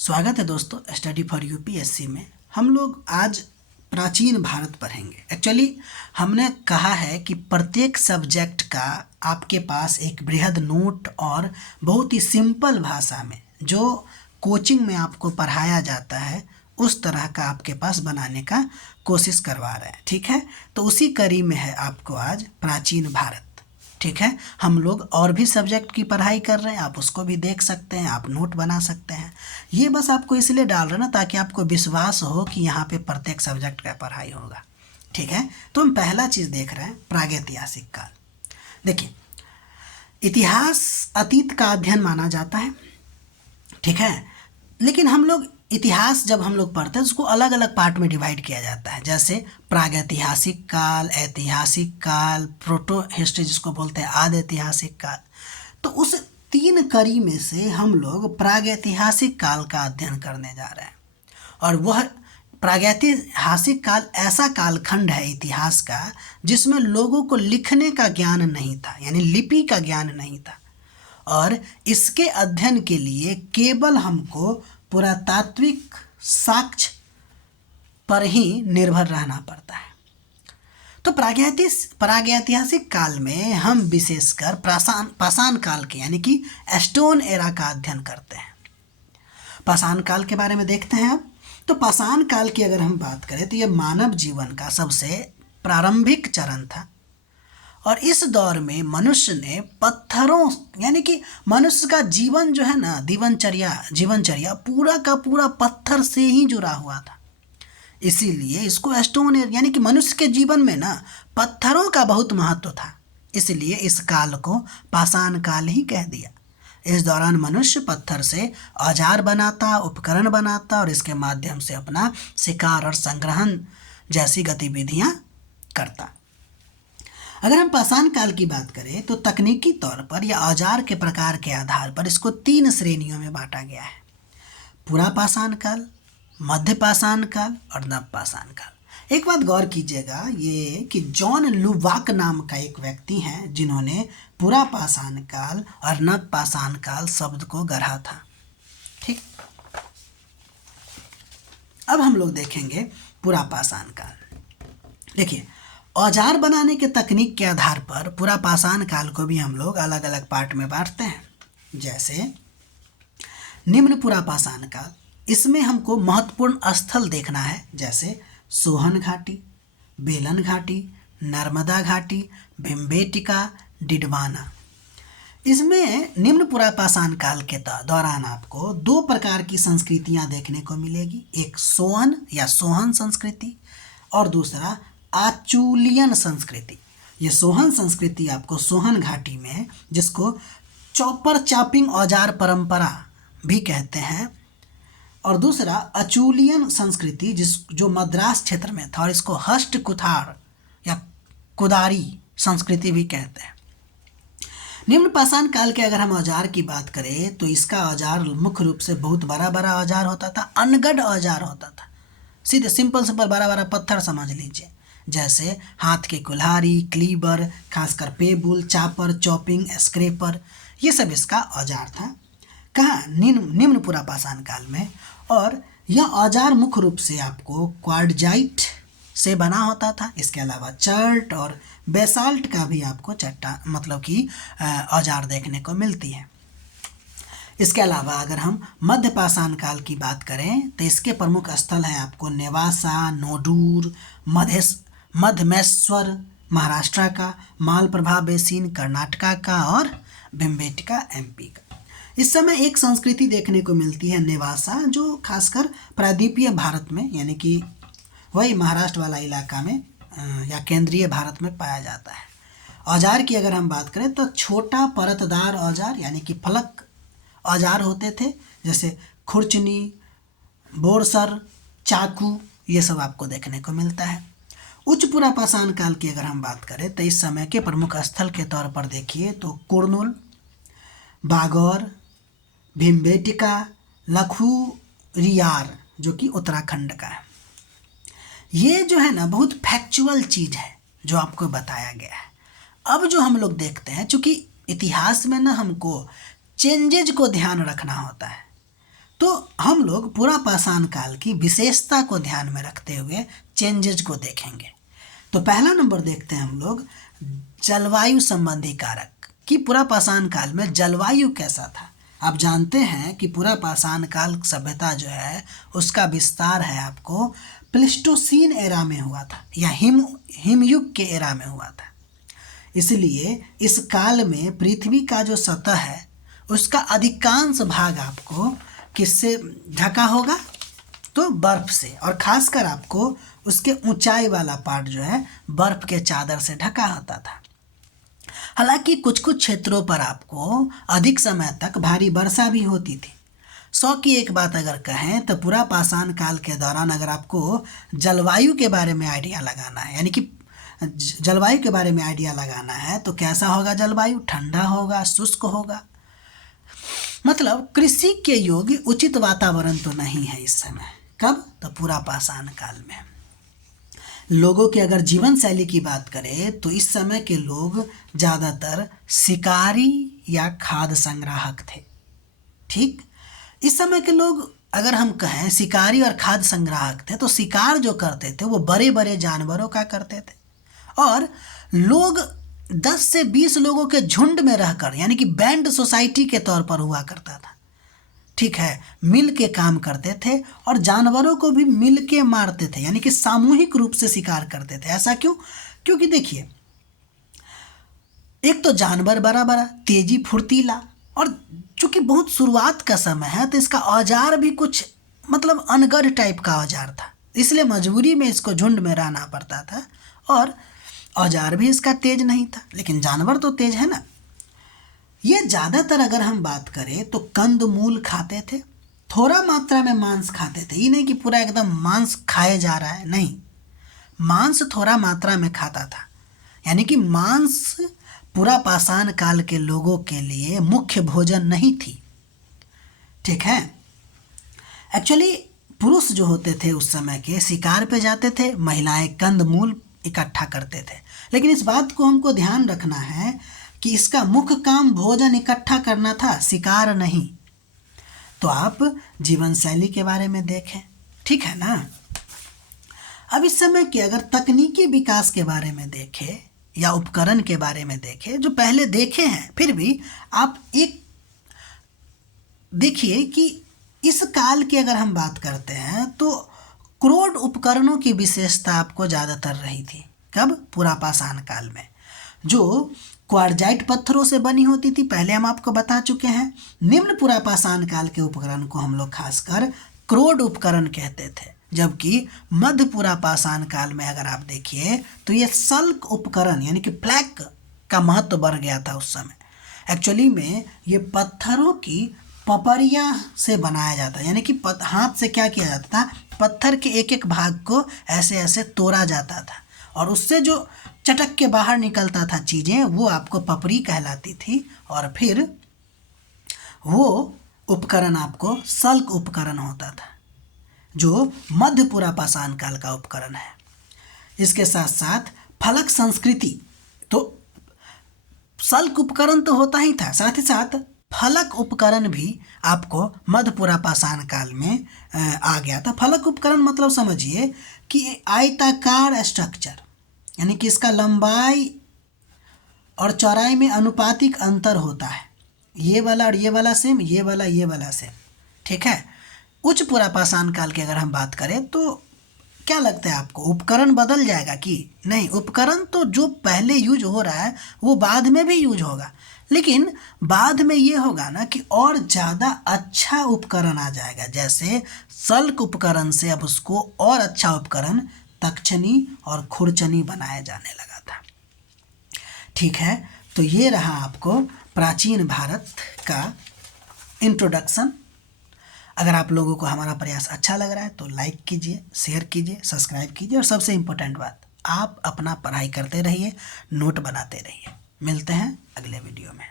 स्वागत है दोस्तों स्टडी फॉर यूपीएससी में। हम लोग आज प्राचीन भारत पढ़ेंगे। एक्चुअली हमने कहा है कि प्रत्येक सब्जेक्ट का आपके पास एक बृहद नोट और बहुत ही सिंपल भाषा में जो कोचिंग में आपको पढ़ाया जाता है उस तरह का आपके पास बनाने का कोशिश करवा रहे हैं। ठीक है, तो उसी कड़ी में है आपको आज प्राचीन भारत। ठीक है, हम लोग और भी सब्जेक्ट की पढ़ाई कर रहे हैं, आप उसको भी देख सकते हैं, आप नोट बना सकते हैं। ये बस आपको इसलिए डाल रहे हैं ना ताकि आपको विश्वास हो कि यहाँ पे प्रत्येक सब्जेक्ट का पढ़ाई होगा। ठीक है, तो हम पहला चीज़ देख रहे हैं प्रागैतिहासिक काल। देखिए, इतिहास अतीत का अध्ययन माना जाता है। ठीक है, लेकिन हम लोग इतिहास जब हम लोग पढ़ते हैं उसको अलग अलग पार्ट में डिवाइड किया जाता है, जैसे प्रागैतिहासिक काल, ऐतिहासिक काल, प्रोटो हिस्ट्री जिसको बोलते हैं आदि ऐतिहासिक काल। तो उस तीन कड़ी में से हम लोग प्रागैतिहासिक काल का अध्ययन करने जा रहे हैं। और वह प्रागैतिहासिक काल ऐसा कालखंड है इतिहास का जिसमें लोगों को लिखने का ज्ञान नहीं था, यानी लिपि का ज्ञान नहीं था। और इसके अध्ययन के लिए केवल हमको पुरातात्विक साक्ष्य पर ही निर्भर रहना पड़ता है। तो प्रागैतिहासिक काल में हम विशेषकर पाषाण काल के यानी कि स्टोन एरा का अध्ययन करते हैं। पाषाण काल के बारे में देखते हैं अब। तो पाषाण काल की अगर हम बात करें तो यह मानव जीवन का सबसे प्रारंभिक चरण था। और इस दौर में मनुष्य ने पत्थरों यानी कि मनुष्य का जीवन जो है ना जीवनचर्या पूरा का पूरा पत्थर से ही जुड़ा हुआ था। इसीलिए इसको स्टोन एज यानी कि मनुष्य के जीवन में ना पत्थरों का बहुत महत्व था, इसलिए इस काल को पाषाण काल ही कह दिया। इस दौरान मनुष्य पत्थर से औजार बनाता, उपकरण बनाता और इसके माध्यम से अपना शिकार और संग्रहण जैसी गतिविधियां करता। अगर हम पाषाण काल की बात करें तो तकनीकी तौर पर या औजार के प्रकार के आधार पर इसको तीन श्रेणियों में बांटा गया है: पुरा पाषाण काल, मध्य पाषाण काल और नव पाषाण काल। एक बात गौर कीजिएगा, ये कि जॉन लुवाक नाम का एक व्यक्ति है जिन्होंने पुरा पाषाण काल और नव पाषाण काल शब्द को गढ़ा था। ठीक, अब हम लोग देखेंगे पुरा पाषाण काल। देखिए, औजार बनाने के तकनीक के आधार पर पूरा पाषाण काल को भी हम लोग अलग अलग पार्ट में बांटते हैं। जैसे निम्न पुरा पाषाण काल, इसमें हमको महत्वपूर्ण स्थल देखना है, जैसे सोहन घाटी, बेलन घाटी, नर्मदा घाटी, भिम्बेटिका, डिडवाना। इसमें निम्न पुरा पाषाण काल के दौरान आपको दो प्रकार की संस्कृतियां देखने को मिलेगी, एक सोहन या सोहन संस्कृति और दूसरा आचूलियन संस्कृति। ये सोहन संस्कृति आपको सोहन घाटी में, जिसको चॉपर चॉपिंग औजार परंपरा भी कहते हैं, और दूसरा अचूलियन संस्कृति जो मद्रास क्षेत्र में था और इसको हस्ट कुथार या कुदारी संस्कृति भी कहते हैं। निम्न पाषाण काल के अगर हम औजार की बात करें तो इसका औजार मुख्य रूप से बहुत बड़ा बड़ा औजार होता था, अनगढ़ औजार होता था, सीधे सिंपल बड़ा बड़ा पत्थर समझ लीजिए, जैसे हाथ के कुल्हाड़ी, क्लीबर, खासकर पेबुल, चापर, चॉपिंग, स्क्रेपर, ये सब इसका औजार था। कहाँ? निम्न पुरा पाषाण काल में। और यह औजार मुख्य रूप से आपको क्वार्टजाइट से बना होता था। इसके अलावा चर्ट और बेसाल्ट का भी आपको औजार देखने को मिलती है। इसके अलावा अगर हम मध्य पाषाण काल की बात करें तो इसके प्रमुख स्थल हैं आपको नेवासा, नोडूर, मध्यमेश्वर महाराष्ट्र का, मालप्रभा बेसिन कर्नाटका का और भिम्बेटका एमपी का। इस समय एक संस्कृति देखने को मिलती है नेवासा, जो खासकर प्रायद्वीपीय भारत में यानी कि वही महाराष्ट्र वाला इलाका में या केंद्रीय भारत में पाया जाता है। औजार की अगर हम बात करें तो छोटा परतदार औजार यानी कि फलक औजार होते थे, जैसे खुरचनी, बोरसर, चाकू, ये सब आपको देखने को मिलता है। उच्च पुरा पाषाण काल की अगर हम बात करें तो इस समय के प्रमुख स्थल के तौर पर देखिए तो कुर्नूल, बागौर, भिम्बेटिका, लखुरियार जो कि उत्तराखंड का है। ये जो है ना बहुत फैक्चुअल चीज़ है जो आपको बताया गया है। अब जो हम लोग देखते हैं, चूँकि इतिहास में ना हमको चेंजेज को ध्यान रखना होता है, तो हम लोग पुरा पाषाण काल की विशेषता को ध्यान में रखते हुए चेंजेज को देखेंगे। तो पहला नंबर देखते हैं हम लोग जलवायु संबंधी कारक कि पुरा पाषाण काल में जलवायु कैसा था। आप जानते हैं कि पुरा पाषाण काल सभ्यता जो है उसका विस्तार है आपको प्लेस्टोसीन एरा में हुआ था या हिमयुग के एरा में हुआ था। इसलिए इस काल में पृथ्वी का जो सतह है उसका अधिकांश भाग आपको किससे ढका होगा, तो बर्फ से, और खासकर आपको उसके ऊंचाई वाला पार्ट जो है बर्फ के चादर से ढका होता था। हालांकि कुछ कुछ क्षेत्रों पर आपको अधिक समय तक भारी वर्षा भी होती थी। 100 की एक बात अगर कहें तो पुरा पाषाण काल के दौरान अगर आपको जलवायु के बारे में आइडिया लगाना है, यानी कि जलवायु के बारे में आइडिया लगाना है, तो कैसा होगा जलवायु? ठंडा होगा, शुष्क होगा, मतलब कृषि के योग्य उचित वातावरण तो नहीं है इस समय। कब? तो पुरा पाषाण काल में। लोगों के अगर जीवन शैली की बात करें तो इस समय के लोग ज़्यादातर शिकारी या खाद्य संग्राहक थे। ठीक, इस समय के लोग अगर हम कहें शिकारी और खाद्य संग्राहक थे तो शिकार जो करते थे वो बड़े बड़े जानवरों का करते थे, और लोग 10 से 20 लोगों के झुंड में रहकर, यानी कि बैंड सोसाइटी के तौर पर हुआ करता था। ठीक है, मिल के काम करते थे और जानवरों को भी मिल के मारते थे, यानी कि सामूहिक रूप से शिकार करते थे। ऐसा क्यों? क्योंकि देखिए, एक तो जानवर बड़ा बड़ा, तेजी फुर्तीला, और चूंकि बहुत शुरुआत का समय है तो इसका औजार भी कुछ मतलब अनगढ़ टाइप का औजार था, इसलिए मजबूरी में इसको झुंड में रहना पड़ता था, और औजार भी इसका तेज नहीं था, लेकिन जानवर तो तेज है ना। ये ज़्यादातर अगर हम बात करें तो कंद मूल खाते थे, थोड़ा मात्रा में मांस खाते थे। ये नहीं कि पूरा एकदम मांस खाए जा रहा है, नहीं, मांस थोड़ा मात्रा में खाता था। यानी कि मांस पुरा पाषाण काल के लोगों के लिए मुख्य भोजन नहीं थी। ठीक है, एक्चुअली पुरुष जो होते थे उस समय के शिकार पे जाते थे, महिलाएं कंद मूल इकट्ठा करते थे। लेकिन इस बात को हमको ध्यान रखना है कि इसका मुख्य काम भोजन इकट्ठा करना था, शिकार नहीं। तो आप जीवन शैली के बारे में देखें, ठीक है ना। अब इस समय के अगर तकनीकी विकास के बारे में देखें या उपकरण के बारे में देखें, जो पहले देखे हैं, फिर भी आप एक देखिए कि इस काल की अगर हम बात करते हैं तो क्रोड उपकरणों की विशेषता आपको ज़्यादातर रही थी। कब? पुरा पाषाण काल में, जो क्वार्जाइट पत्थरों से बनी होती थी, पहले हम आपको बता चुके हैं। निम्न पुरा पाषाण काल के उपकरण को हम लोग खासकर क्रोड उपकरण कहते थे, जबकि मध्य पुरा पाषाण काल में अगर आप देखिए तो ये सल्क उपकरण यानी कि प्लैक का महत्व बढ़ गया था उस समय। एक्चुअली में ये पत्थरों की पपरिया से बनाया जाता, यानी कि हाथ से क्या किया जाता था, पत्थर के एक एक भाग को ऐसे ऐसे तोड़ा जाता था, और उससे जो चटक के बाहर निकलता था चीज़ें, वो आपको पपरी कहलाती थी, और फिर वो उपकरण आपको सल्क उपकरण होता था, जो मध्य पुरा पाषाण काल का उपकरण है। इसके साथ साथ फलक संस्कृति, तो सल्क उपकरण तो होता ही था, साथ ही साथ फलक उपकरण भी आपको मध्य पुरा पाषाण काल में आ गया था। फलक उपकरण मतलब समझिए कि आयताकार स्ट्रक्चर, यानी कि इसका लंबाई और चौड़ाई में अनुपातिक अंतर होता है, ये वाला और ये वाला सेम, ये वाला सेम। ठीक है, उच्च पुरा पाषाण काल की अगर हम बात करें तो क्या लगता है आपको, उपकरण बदल जाएगा कि नहीं? उपकरण तो जो पहले यूज हो रहा है वो बाद में भी यूज होगा, लेकिन बाद में ये होगा ना कि और ज़्यादा अच्छा उपकरण आ जाएगा। जैसे सल्क उपकरण से अब उसको और अच्छा उपकरण तक्षनी और खुरचनी बनाया जाने लगा था। ठीक है, तो ये रहा आपको प्राचीन भारत का इंट्रोडक्शन। अगर आप लोगों को हमारा प्रयास अच्छा लग रहा है तो लाइक कीजिए, शेयर कीजिए, सब्सक्राइब कीजिए, और सबसे इम्पोर्टेंट बात, आप अपना पढ़ाई करते रहिए, नोट बनाते रहिए। मिलते हैं अगले वीडियो में।